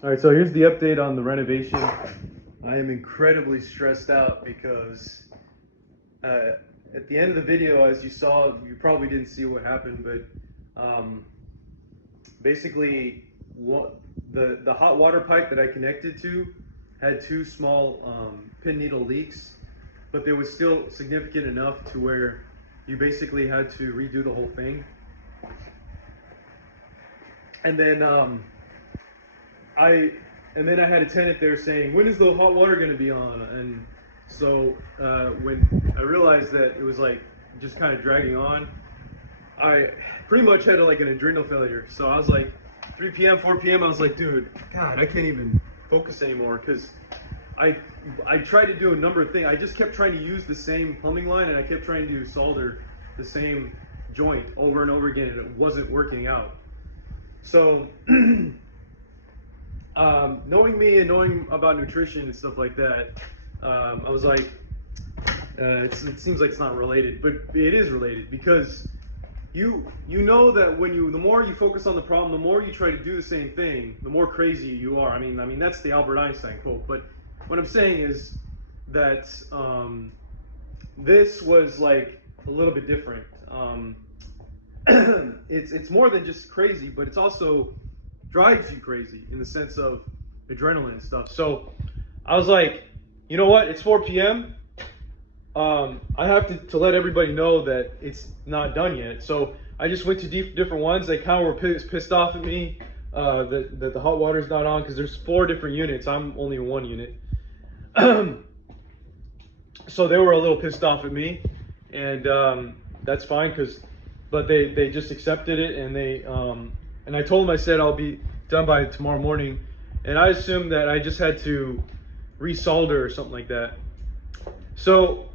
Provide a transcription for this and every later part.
All right, so here's the update on the renovation. I am incredibly stressed out because at the end of the video, as you saw, you probably didn't see what happened, but basically, the hot water pipe that I connected to had two small pin needle leaks, but they were still significant enough to where you basically had to redo the whole thing. And then I had a tenant there saying, "When is the hot water going to be on?" And so when I realized that it was like just kind of dragging on, I pretty much had like an adrenal failure. So I was like, 3 p.m., 4 p.m. I was like, dude, God, I can't even focus anymore because I tried to do a number of things. I just kept trying to use the same plumbing line, and I kept trying to solder the same joint over and over again, and it wasn't working out. So knowing me and knowing about nutrition and stuff like that, I was like, it seems like it's not related, but it is related because you know that the more you focus on the problem, the more you try to do the same thing, the more crazy you are. I mean that's the Albert Einstein quote. But what I'm saying is that this was like a little bit different. It's more than just crazy, but it's also drives you crazy in the sense of adrenaline and stuff. So I was like, you know what? It's 4 p.m. I have to let everybody know that it's not done yet. So I just went to different ones. They kind of were pissed off at me that the hot water's not on because there's 4 different units. I'm only in 1 unit. So they were a little pissed off at me, and that's fine but they just accepted it, and I told them, I said I'll be done by tomorrow morning, and I assumed that I just had to resolder or something like that. So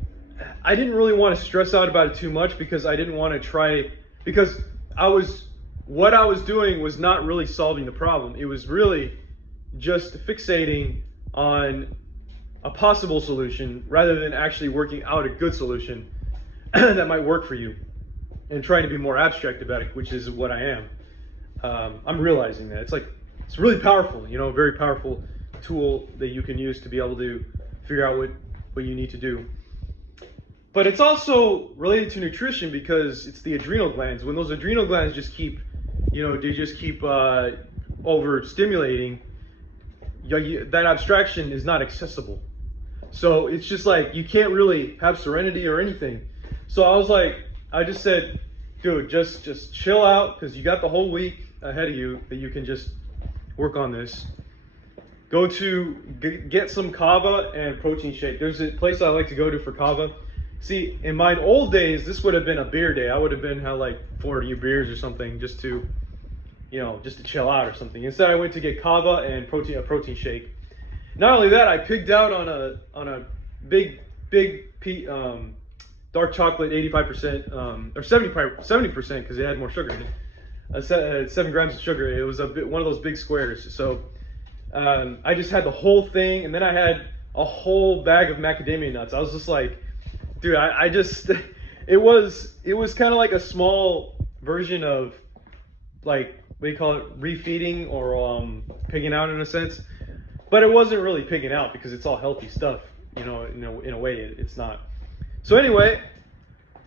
I didn't really want to stress out about it too much because I didn't want to try, because what I was doing was not really solving the problem. It was really just fixating on a possible solution rather than actually working out a good solution that might work for you, and trying to be more abstract about it, which is what I am. I'm realizing that it's really powerful, a very powerful tool that you can use to be able to figure out what you need to do. But it's also related to nutrition because it's the adrenal glands. When those adrenal glands just keep, overstimulating, that abstraction is not accessible. So it's just like you can't really have serenity or anything. So I just said, dude, just chill out because you got the whole week ahead of you that you can just work on this. Go to get some kava and protein shake. There's a place I like to go to for kava. See, in my old days, this would have been a beer day. I would have had like 40 beers or something just to chill out or something. Instead, I went to get kava and a protein shake. Not only that, I pigged out on a big dark chocolate, 85% or 70% because it had more sugar in it. 7 grams of sugar. It was one of those big squares. So I just had the whole thing, and then I had a whole bag of macadamia nuts. I was just like, dude, it was kind of like a small version of like, what do you call it, refeeding or pigging out in a sense. But it wasn't really pigging out because it's all healthy stuff, in a way it's not. So anyway,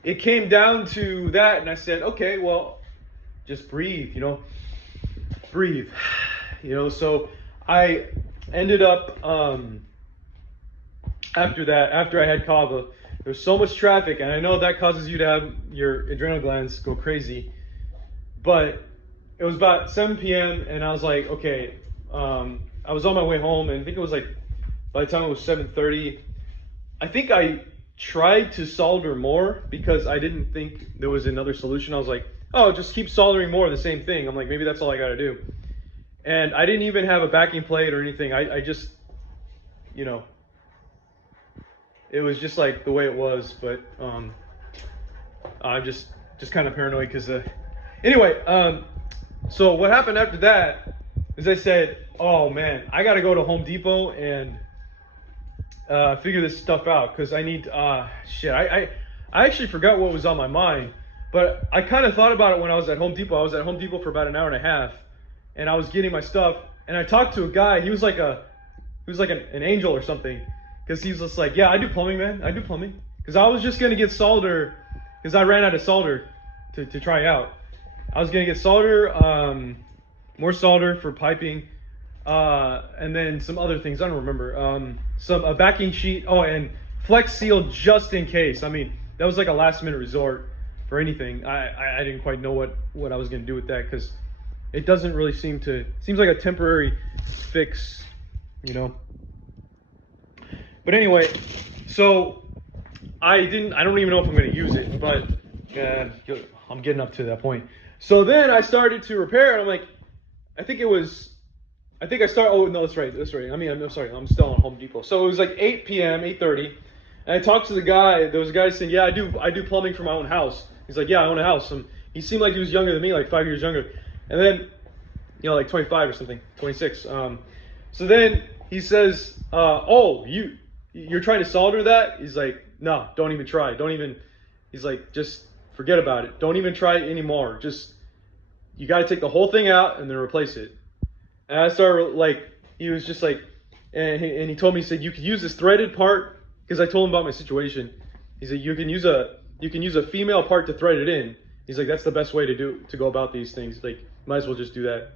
it came down to that, and I said, okay, well, just breathe, breathe, So I ended up, after I had kava, there was so much traffic, and I know that causes you to have your adrenal glands go crazy, but it was about 7 p.m., and I was like, okay, I was on my way home, and I think it was like, by the time it was 7:30, I think I tried to solder more because I didn't think there was another solution. I was like, oh, just keep soldering more of the same thing. I'm like, maybe that's all I got to do. And I didn't even have a backing plate or anything. I just, it was just like the way it was. But I'm just kind of paranoid because, anyway, so what happened after that is I said, oh man, I got to go to Home Depot and figure this stuff out because I need shit. I actually forgot what was on my mind, But I kind of thought about it when I was at Home Depot. I was at Home Depot for about an hour and a half, and I was getting my stuff, And I talked to a guy. He was like an angel or something, because he's just like, yeah, I do plumbing, man. I do plumbing. Because I was just gonna get solder, because I ran out of solder to try out. I was gonna get solder, more solder for piping, and then some other things I don't remember. A backing sheet. Oh, and Flex Seal just in case. I mean, that was like a last minute resort for anything. I didn't quite know what I was gonna do with that, because it doesn't really seems like a temporary fix, you know. But anyway, so I don't even know if I'm gonna use it, but I'm getting up to that point. So then I started to repair it. I'm like, oh no, that's right. I mean, I'm sorry, I'm still on Home Depot. So it was like 8 p.m., 8:30, and I talked to the guy. There was a guy saying, yeah, I do plumbing for my own house. He's like, yeah, I own a house. And he seemed like he was younger than me, like 5 years younger. And then, you know, like 25 or something, 26. So then he says, oh, you're trying to solder that? He's like, no, don't even try. He's like, just forget about it. Don't even try it anymore. You got to take the whole thing out and then replace it. And I started, like, he was just like, and he told me, he said, you could use this threaded part, because I told him about my situation. He said, you can use a female part to thread it in. He's like, that's the best way to go about these things. Like, might as well just do that.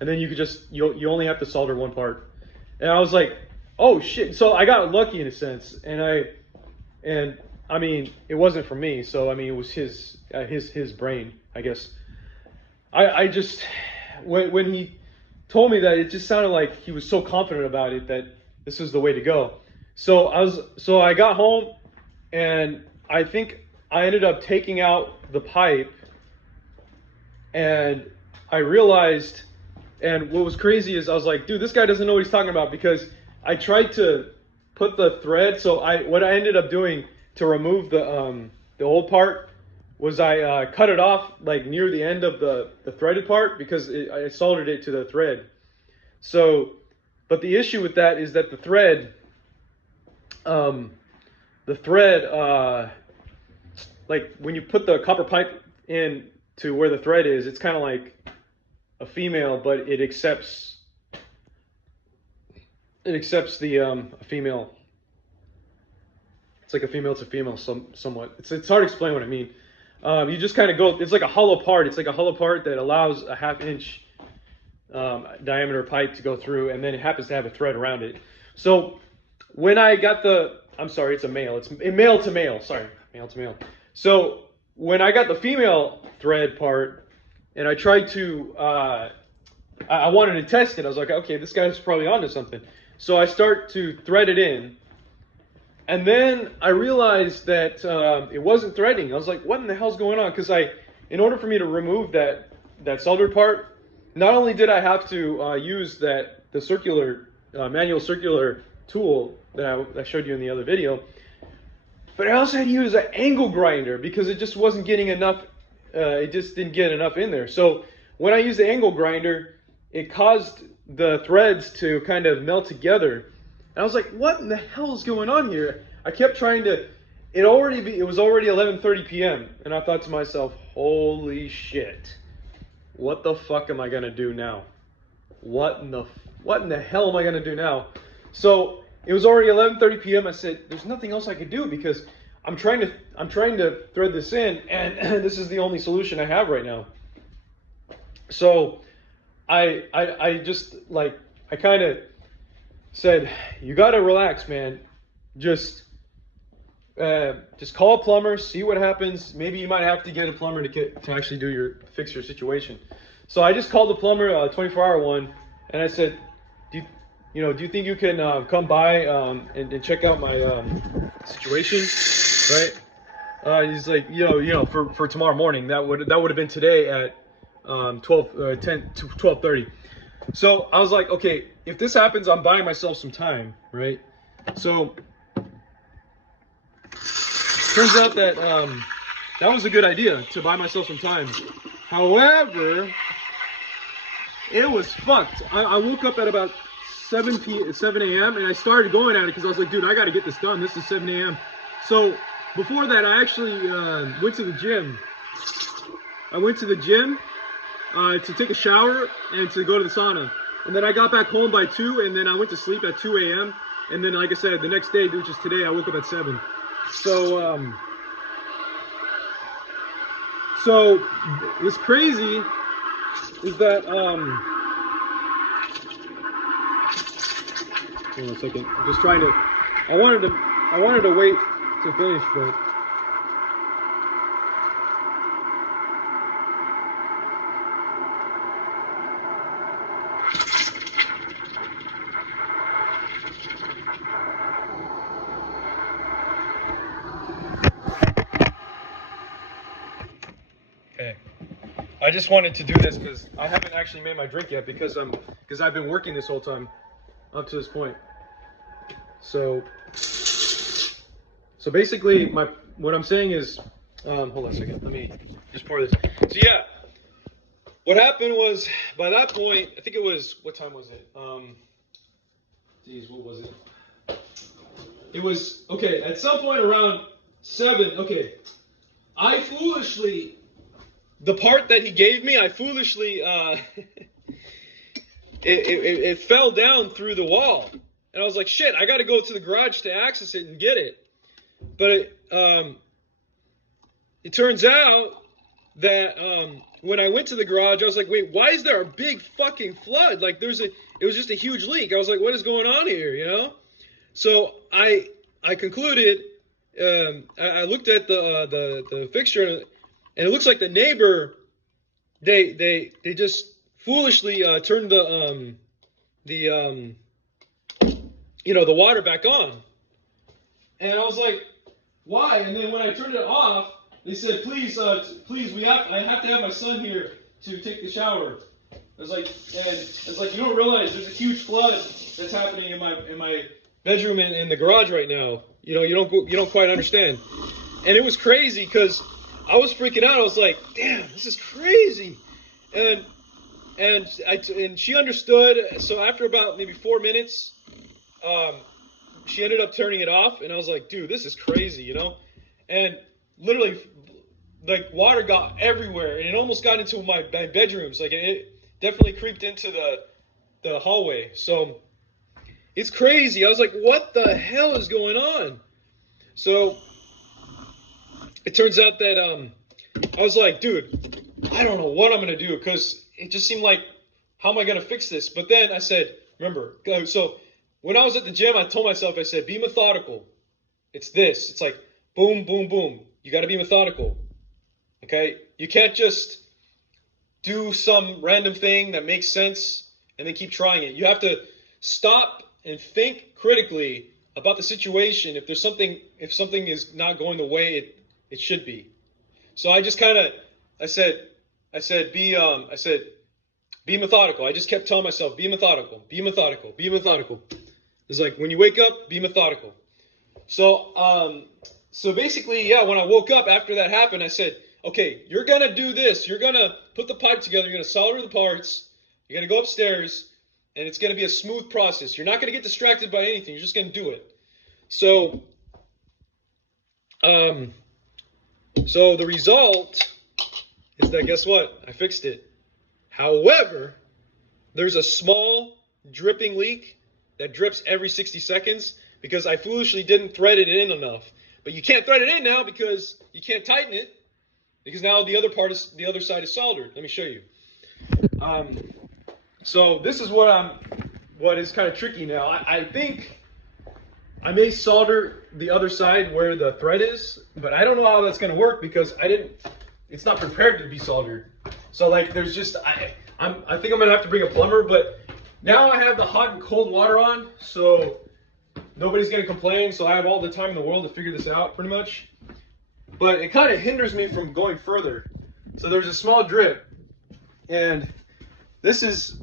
And then you only have to solder one part. And I was like, oh shit. So I got lucky in a sense. And I mean, it wasn't for me. So I mean, it was his brain, I guess. I just, when he told me that, it just sounded like he was so confident about it that this was the way to go. So I got home, and I think I ended up taking out the pipe, and I realized, and what was crazy is I was like, dude, this guy doesn't know what he's talking about, because I tried to put the thread. So what I ended up doing to remove the old part was I cut it off like near the end of the threaded part, because I soldered it to the thread. So, but the issue with that is that the thread, like when you put the copper pipe in to where the thread is, it's kind of like a female, but it accepts the female. It's like a female to female, somewhat. It's hard to explain what I mean. You just kind of go. It's like a hollow part. It's like a hollow part that allows a 1/2 inch diameter pipe to go through, and then it happens to have a thread around it. So when I got it's a male. It's male to male. Sorry, male to male. So when I got the female thread part, and I tried to, I wanted to test it. I was like, okay, this guy's probably onto something. So I start to thread it in, and then I realized that it wasn't threading. I was like, what in the hell's going on? Because in order for me to remove that soldered part, not only did I have to use the circular manual circular tool that I showed you in the other video, but I also had to use an angle grinder, because it just wasn't getting enough. It just didn't get enough in there. So when I used the angle grinder, it caused the threads to kind of melt together. And I was like, what in the hell is going on here? I kept trying to, it was already 11:30 p.m. And I thought to myself, holy shit, what the fuck am I going to do now? What in the hell am I going to do now? So it was already 11:30 p.m. I said, there's nothing else I could do, because I'm trying to thread this in, and this is the only solution I have right now. So I just I kind of said, you got to relax, man. Just call a plumber, see what happens. Maybe you might have to get a plumber to actually fix your situation. So I just called the plumber, 24-hour one, and I said, do you think you can come by and check out my situation, right? He's like, for tomorrow morning. That would have been today at 12:30. So I was like, okay, if this happens, I'm buying myself some time, right? So turns out that that was a good idea, to buy myself some time. However, it was fucked. I woke up at about 7 a.m. and I started going at it, because I was like, dude, I got to get this done. This is 7 a.m. So before that, I actually went to the gym. I went to the gym to take a shower and to go to the sauna. And then I got back home by 2, and then I went to sleep at 2 a.m. And then, like I said, the next day, which is today, I woke up at 7. So what's crazy is that, hold on a second. I'm just trying to, I wanted to wait to finish, but. Okay. I just wanted to do this because I haven't actually made my drink yet because I've been working this whole time up to this point. So basically what I'm saying is, hold on a second, let me just pour this. So yeah, what happened was, by that point, I think it was, what time was it? Geez, what was it? It was, okay, at some point around 7, okay, I foolishly, the part that he gave me, I foolishly, it fell down through the wall. And I was like, shit, I got to go to the garage to access it and get it. But it turns out that when I went to the garage, I was like, wait, why is there a big fucking flood? Like, it was just a huge leak. I was like, what is going on here, you know? So I concluded, I looked at the fixture, and it looks like the neighbor, they just foolishly turned the water back on. And I was like, why? And then when I turned it off, they said, please, I have to have my son here to take the shower. I was like, you don't realize there's a huge flood that's happening in my bedroom and in the garage right now. You know, you don't quite understand. And it was crazy because I was freaking out. I was like, damn, this is crazy. And she understood. So after about maybe 4 minutes, she ended up turning it off. And I was like, dude, this is crazy, you know? And literally, like, water got everywhere. And it almost got into my bedrooms. Like, it definitely creeped into the hallway. So it's crazy. I was like, what the hell is going on? So it turns out that I was like, dude, I don't know what I'm going to do, because it just seemed like, how am I going to fix this? But then I said, remember, so when I was at the gym, I told myself, I said, be methodical. It's this. It's like, boom, boom, boom. You got to be methodical. Okay? You can't just do some random thing that makes sense and then keep trying it. You have to stop and think critically about the situation. If something is not going the way it should be. So I just kind of, I said, be methodical. I just kept telling myself, be methodical, be methodical, be methodical. It's like, when you wake up, be methodical. So basically, yeah, when I woke up after that happened, I said, okay, you're going to do this. You're going to put the pipe together. You're going to solder the parts. You're going to go upstairs, and it's going to be a smooth process. You're not going to get distracted by anything. You're just going to do it. So the result is that, guess what? I fixed it. However, there's a small dripping leak that drips every 60 seconds because I foolishly didn't thread it in enough. But you can't thread it in now because you can't tighten it, because now the other side is soldered. Let me show you. So this is what is kind of tricky now. I think I may solder the other side where the thread is, but I don't know how that's going to work because it's not prepared to be soldered. So like, there's just, I think I'm going to have to bring a plumber, but now I have the hot and cold water on, so nobody's going to complain. So I have all the time in the world to figure this out pretty much, but it kind of hinders me from going further. So there's a small drip, and this is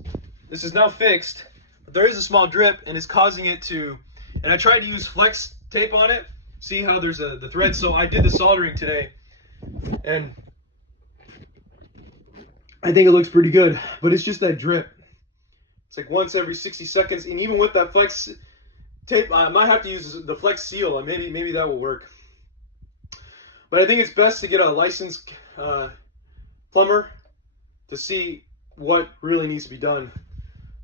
now fixed, but there is a small drip and it's causing it to, and I tried to use flex tape on it. See how there's the thread. So I did the soldering today, and I think it looks pretty good, but it's just that drip. It's like once every 60 seconds, and even with that flex tape, I might have to use the flex seal, and maybe that will work. But I think it's best to get a licensed plumber to see what really needs to be done.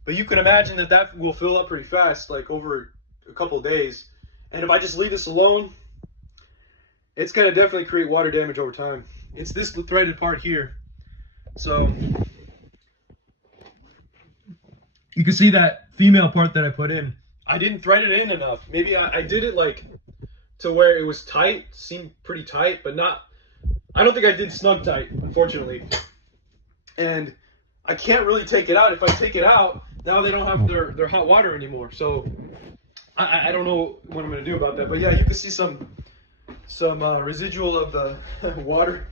But you can imagine that that will fill up pretty fast, like over a couple of days. And if I just leave this alone, it's going to definitely create water damage over time. It's this threaded part here. So you can see that female part that I put in. I didn't thread it in enough. Maybe I did it like to where it was tight, seemed pretty tight, but not, I don't think I did snug tight, unfortunately. And I can't really take it out. If I take it out, now they don't have their hot water anymore. So I don't know what I'm gonna do about that. But yeah, you can see some residual of the water,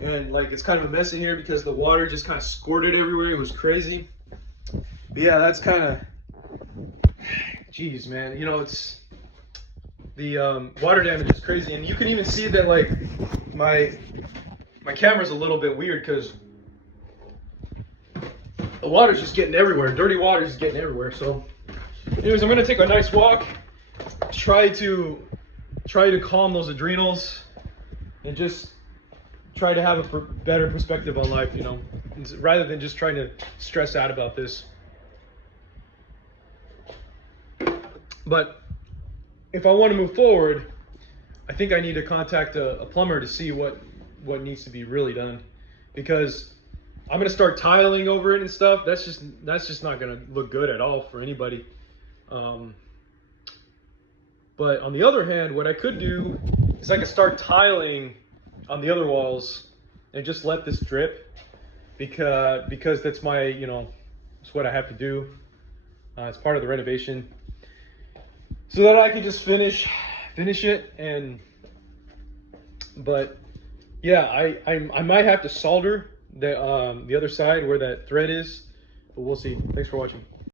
and like it's kind of a mess in here because the water just kind of squirted everywhere. It was crazy. But yeah, that's kind of, geez, man. You know, it's the water damage is crazy, and you can even see that like my camera's a little bit weird because the water's just getting everywhere. Dirty water is getting everywhere. So anyways, I'm gonna take a nice walk, try to calm those adrenals, and just try to have a better perspective on life, you know, rather than just trying to stress out about this. But if I want to move forward, I think I need to contact a plumber to see what needs to be really done, because I'm gonna start tiling over it and stuff. That's just not gonna look good at all for anybody. But on the other hand, what I could do is I could start tiling on the other walls and just let this drip, because that's my, you know, it's what I have to do. It's part of the renovation, so that I can just finish it. And but yeah, I might have to solder the other side where that thread is, but we'll see. Thanks for watching.